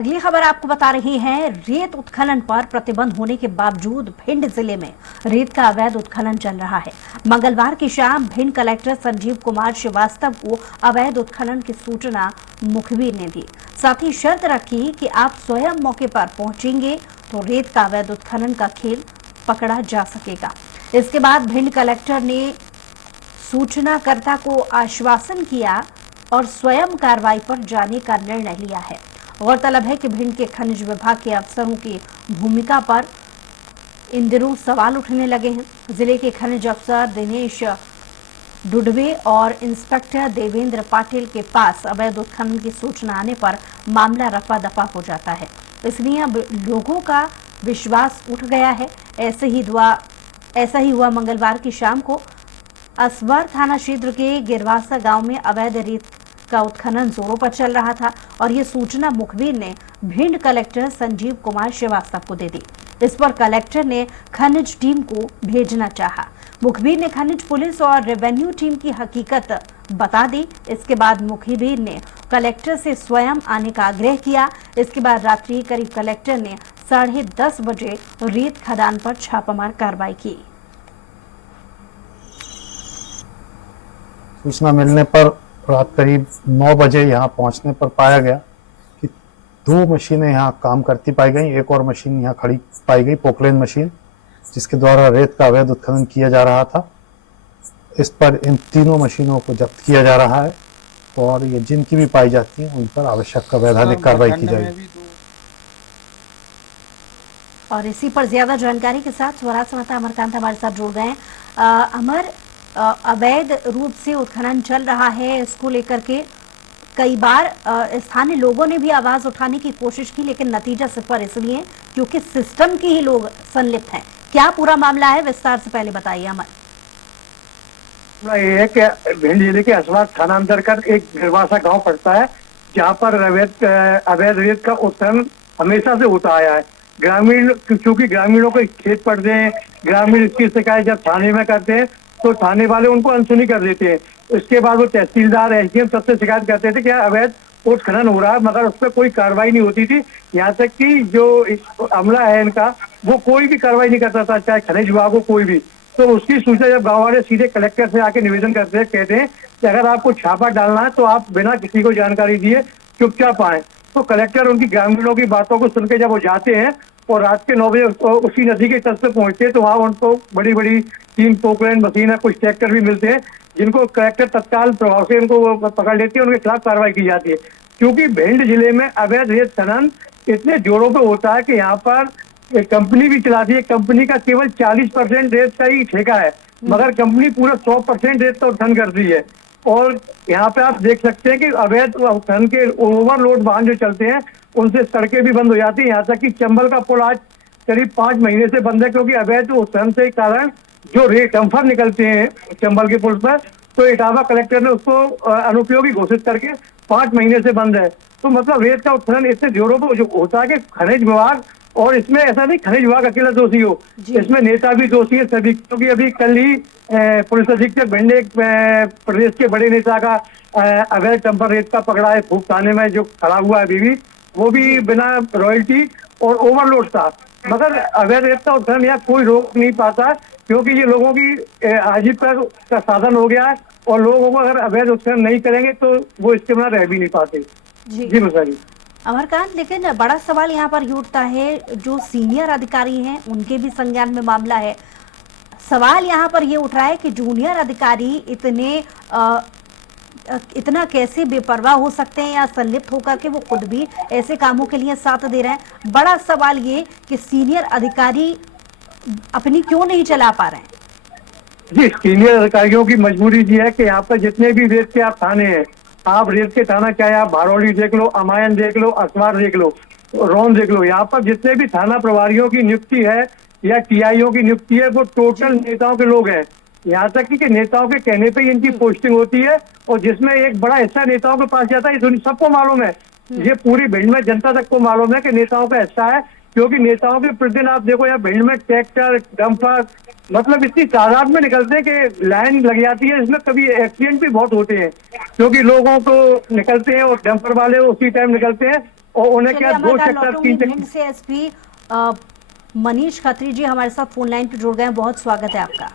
अगली खबर आपको बता रही है, रेत उत्खनन पर प्रतिबंध होने के बावजूद भिंड जिले में रेत का अवैध उत्खनन चल रहा है। मंगलवार की शाम भिंड कलेक्टर संजीव कुमार श्रीवास्तव को अवैध उत्खनन की सूचना मुखबिर ने दी। साथ ही शर्त रखी कि आप स्वयं मौके पर पहुंचेंगे तो रेत का अवैध उत्खनन का खेल पकड़ा जा सकेगा। इसके बाद भिंड कलेक्टर ने सूचनाकर्ता को आश्वासन किया और स्वयं कार्रवाई पर जाने का निर्णय लिया है। गौरतलब है कि भिंड के खनिज विभाग के अफसरों की भूमिका पर इन दिनों सवाल उठने लगे हैं। जिले के खनिज अफसर दिनेश डुडवे और इंस्पेक्टर देवेंद्र पाटिल के पास अवैध उत्खनन की सूचना आने पर मामला रफा दफा हो जाता है, इसलिए अब लोगों का विश्वास उठ गया है। ऐसा ही हुआ मंगलवार की शाम को असवर थाना क्षेत्र के गिरवासा गांव में अवैध रेत का उत्खनन जोरों पर चल रहा था और ये सूचना मुखबिर ने भिंड कलेक्टर संजीव कुमार श्रीवास्तव को दे दी। इस पर कलेक्टर ने खनिज टीम को भेजना चाहा। मुखबिर ने खनिज पुलिस और रेवेन्यू टीम की हकीकत बता दी। इसके बाद मुखबिर ने कलेक्टर से स्वयं आने का आग्रह किया। इसके बाद रात्रि करीब कलेक्टर ने 10:30 बजे रेत खदान पर छापामार कार्रवाई की। सूचना मिलने पर रात करीब 9 बजे यहाँ पहुंचने पर पाया गया कि 2 मशीनें यहाँ काम करती पाई गई। एक और मशीन यहाँ खड़ी पाई गई, पोकलेन मशीन, जिसके द्वारा रेत का अवैध उत्खनन किया जा रहा था। इस पर इन तीनों मशीनों को जब्त किया जा रहा है और ये जिनकी भी पाई जाती हैं उन पर आवश्यक वैधानिक कार्रवाई की जाएगी। और इसी पर ज्यादा जानकारी के साथ स्वराज समाचार अमरकांत हमारे साथ जुड़ गए। अमर, अवैध रूप से उत्खनन चल रहा है, इसको लेकर के कई बार स्थानीय लोगों ने भी आवाज उठाने की कोशिश की, लेकिन नतीजा सिफर, इसलिए क्योंकि सिस्टम के ही लोग संलिप्त हैं। क्या पूरा मामला है, विस्तार से पहले बताइए अमर। ये है कि भिंड जिले के असवर थाना अंतर्गत एक गिरवासा गांव पड़ता है, जहां पर अवैध रेत का उत्खनन हमेशा से होता आया है। ग्रामीण, क्योंकि ग्रामीणों को खेत पड़ते हैं, ग्रामीण इसकी शिकायत जब थाने में करते हैं तो थाने वाले उनको अनसुनी कर देते हैं। उसके बाद वो तहसीलदार, एसडीएम सबसे शिकायत करते थे कि अवैध उत्खनन हो रहा है, मगर उस पर कोई कार्रवाई नहीं होती थी। यहाँ तक कि जो अमला है इनका, वो कोई भी कार्रवाई नहीं करता था, चाहे खनिज विभाग हो कोई भी। तो उसकी सूचना जब गाँव वाले सीधे कलेक्टर से आके निवेदन करते हैं, कहते हैं कि अगर आपको छापा डालना है तो आप बिना किसी को जानकारी दिए चुपचाप आए। तो कलेक्टर उनकी ग्रामीणों की बातों को सुन के जब वो जाते हैं और रात के 9 बजे उसी नदी के तट पे पहुंचते हैं, तो वहाँ उनको बड़ी बड़ी 3 पोकलेन मशीन है, कुछ ट्रैक्टर भी मिलते हैं, जिनको कलेक्टर तत्काल प्रभाव से उनको पकड़ लेते हैं, उनके खिलाफ कार्रवाई की जाती है। क्योंकि भिंड जिले में अवैध रेत खनन इतने जोरों पे होता है कि यहाँ पर एक कंपनी भी चलाती है। कंपनी का केवल 40% रेत का ही ठेका है, मगर कंपनी पूरा 100% रेत का उत्खनन करती है। और यहाँ पे आप देख सकते हैं कि अवैध खनन के ओवरलोड वाहन जो चलते हैं उनसे सड़कें भी बंद हो जाती है। यहाँ तक कि चंबल का पुल आज करीब 5 महीने से बंद है, क्योंकि अवैध उत्खनन के कारण जो रेत डंफर निकलते हैं चंबल के पुल पर, तो इटावा कलेक्टर ने उसको अनुपयोगी घोषित करके 5 महीने से बंद है। तो मतलब रेत का उत्खनन इतने जोरों पर जो होता है कि खनिज विभाग, और इसमें ऐसा नहीं खनिज विभाग अकेला दोषी हो, इसमें नेता भी दोषी है सभी। क्योंकि अभी कल ही पुलिस अधीक्षक भिंड एक प्रदेश के बड़े नेता का अवैध डंपर रेत का पकड़ा है, फूक थाने में जो खड़ा हुआ है अभी भी, वो भी बिना रॉयल्टी और ओवरलोड था। मगर अवैध रेत का उत्खनन यहाँ कोई रोक नहीं पाता, क्योंकि ये लोगों की आजीविका का साधन हो गया है, और लोगों को अगर अवैध उत्खनन नहीं करेंगे तो वो इसके बिना रह भी नहीं पाते। जी मुसारी अमरकांत, लेकिन बड़ा सवाल यहाँ पर ये उठता है, जो सीनियर अधिकारी हैं उनके भी संज्ञान में मामला है। सवाल यहाँ पर ये उठ रहा है कि जूनियर अधिकारी इतना कैसे बेपरवाह हो सकते हैं या संलिप्त होकर के वो खुद भी ऐसे कामों के लिए साथ दे रहे हैं। बड़ा सवाल ये कि सीनियर अधिकारी अपनी क्यों नहीं चला पा रहे हैं। जी, सीनियर अधिकारियों की मजबूरी ये है कि यहाँ पर जितने भी रेत के आप थाने हैं, आप रेत के थाना चाहे आप भारोली देख लो, अमायन देख लो, असवार देख लो, रोन देख लो, यहाँ पर जितने भी थाना प्रभारियों की नियुक्ति है या टीआईओ की नियुक्ति है, वो टोटल नेताओं के लोग हैं। यहाँ तक कि नेताओं के कहने पे इनकी पोस्टिंग होती है, और जिसमें एक बड़ा हिस्सा नेताओं के पास जाता है। ये सबको मालूम है, ये पूरी भिंड में जनता तक को मालूम है कि नेताओं का हिस्सा है। क्योंकि नेताओं के प्रतिदिन आप देखो यहाँ भिंड में ट्रैक्टर, डंपर, मतलब इतनी तादाद में निकलते हैं कि लाइन लग जाती है। इसमें कभी एक्सीडेंट भी बहुत होते हैं, क्योंकि लोगों को निकलते हैं और डंपर वाले उसी टाइम निकलते हैं और उन्हें चलिए क्या हमारे 2 साथ सेक्टर लौटूंगी 3 भिंड से एसपी मनीष खत्री जी हमारे साथ फोन लाइन पर जुड़ गए हैं, बहुत स्वागत है आपका।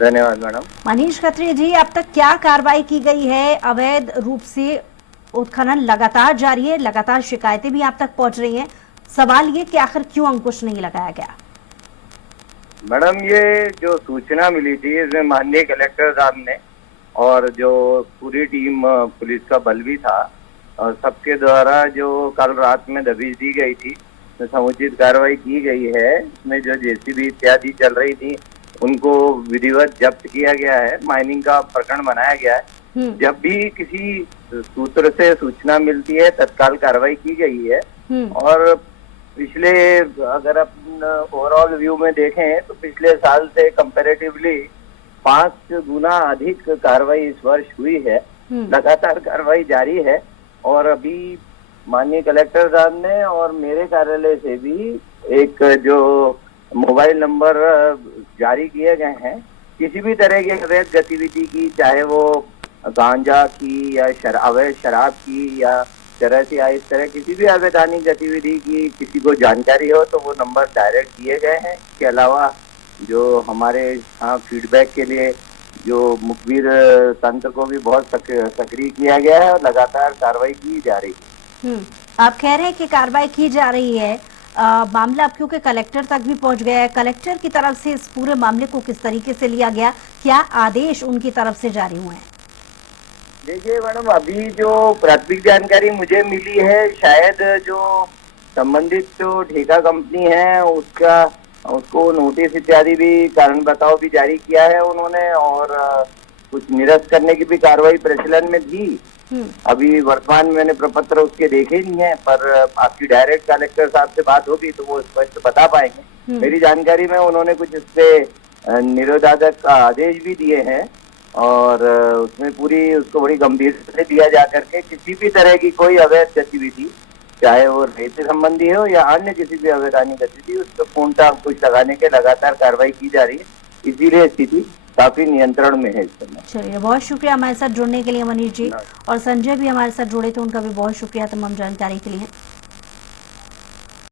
धन्यवाद मैडम। मनीष खत्री जी, अब तक क्या कार्रवाई की गई है? अवैध रूप से उत्खनन लगातार जारी है, लगातार शिकायतें भी आप तक पहुंच रही हैं। सवाल ये कि आखिर क्यों अंकुश नहीं लगाया गया? मैडम, ये जो सूचना मिली थी इसमें माननीय कलेक्टर साहब ने और जो पूरी टीम पुलिस का बल भी था और सबके द्वारा जो कल रात में दबिश दी गई थी, तो समुचित कार्रवाई की गई है। इसमें जो जेसीबी इत्यादि चल रही थी उनको विधिवत जब्त किया गया है, माइनिंग का प्रकरण बनाया गया है। जब भी किसी सूत्र से सूचना मिलती है तत्काल कार्रवाई की गई है। और पिछले अगर अपन ओवरऑल व्यू में देखें तो पिछले साल से कंपैरेटिवली 5 गुना अधिक कार्रवाई इस वर्ष हुई है। लगातार कार्रवाई जारी है और अभी माननीय कलेक्टर साहब ने और मेरे कार्यालय से भी एक जो मोबाइल नंबर जारी किए गए हैं, किसी भी तरह की अवैध गतिविधि की, चाहे वो गांजा की या अवैध शराब की या चरस या इस तरह किसी भी अवैधानिक गतिविधि की किसी को जानकारी हो तो वो नंबर डायरेक्ट दिए गए हैं। इसके अलावा जो हमारे यहाँ फीडबैक के लिए जो मुखबिर तंत्र को भी बहुत सक्रिय किया गया है और लगातार कार्रवाई की जा रही है। आप कह रहे हैं कि कार्रवाई की जा रही है, मामला अब क्योंकि कलेक्टर तक भी पहुंच गया है, कलेक्टर की तरफ से इस पूरे मामले को किस तरीके से लिया गया, क्या आदेश उनकी तरफ से जारी हुए हैं? देखिए मैडम, अभी जो प्राथमिक जानकारी मुझे मिली है, शायद जो संबंधित जो ठेका कंपनी है उसको नोटिस इत्यादि भी कारण बताओ भी जारी किया है उन्होंने और कुछ निरस्त करने की भी कार्रवाई प्रचलन में थी। अभी वर्तमान में मैंने प्रपत्र उसके देखे नहीं है, पर आपकी डायरेक्ट कलेक्टर साहब से बात होगी तो वो स्पष्ट बता पाएंगे। मेरी जानकारी में उन्होंने कुछ इस पे निरोधात्मक आदेश भी दिए हैं और उसमें पूरी उसको बड़ी गंभीरता से दिया जा करके किसी भी तरह की कोई अवैध गतिविधि, चाहे वो रेत से संबंधी हो या अन्य किसी भी अवैधानिक गतिविधि, उस पर पूर्णतः अंकुश लगाने के लगातार कार्रवाई की जा रही है। इसीलिए स्थिति काफी नियंत्रण में है इस समय। चलिए, बहुत शुक्रिया हमारे साथ जुड़ने के लिए मनीष जी, और संजय भी हमारे साथ जुड़े थे, उनका भी बहुत शुक्रिया तमाम जानकारी के लिए।